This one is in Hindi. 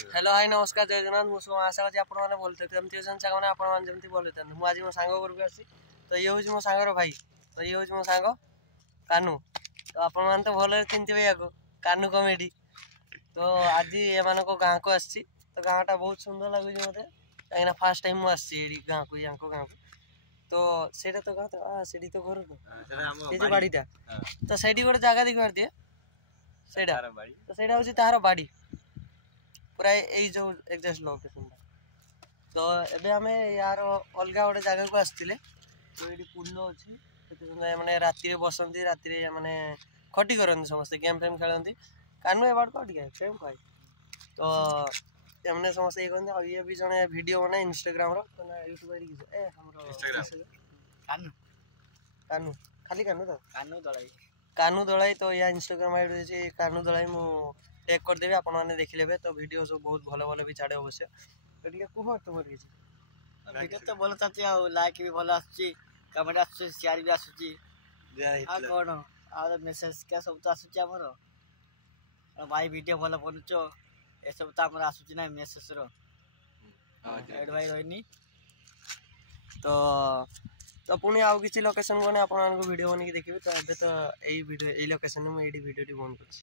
हेलो हाय नमस्कार जय जगन्नाथ मुझे आशा अच्छी आपने बोलते जमी सांग मैंने बोलते मुझे मो सांग घर को आसी तो ये हूँ मो सांगर भाई तो ये हूँ मो सांग कानू तो आपण तो भल चिंतवे या कानू कमेडी तो आज एम गाँ को आसी तो गाँटा बहुत सुंदर लगुच मत कहीं फास्ट टाइम मुझे गाँ को या गाँ को तो सेटा तो गाँ तो से तो घर को बाड़ीटा तो से गोटे जगह देखी पारे तो सेटा हूँ तार बाड़ी पूरा यही जो एग्जैक्ट लोकेशन तो एबे आमे यार अलग गोटे जगह को आसते तो ये पुल अच्छी मैंने राति बसती राति मैंने खटी करती समस्ते गेम फेम खेलती कानू ए बाड़ टे फेम कह तो मैंने समस्त ये कहते ये भी जड़े वीडियो बना इंस्टाग्राम यूट्यूब कानू कानू खाली कानू तो कानू दलाई तो या इंस्टाग्राम आईडी कानू दलाई मु टैग करदेवी आपण मैंने देखिले तो वीडियो सब बहुत भल भल भी छाड़े अवश्य तो टे कह तुम किसी वीडियो तो भल चाची लाइक भी भल आसुची कमेंट आसुची शेयर भी आसुची कौन आ मेसेज क्या सब तो आसुची आमर भाई वीडियो भल बनुच ए सब तो आमर आसुची ना मेसेज रो एड भाई रहनी तो तो पुणी आउ किसी लोकेशन को आपको वीडियो बन देखिए तो ये तो यही वीडियो यही लोकेशन में वीडियो बंद कर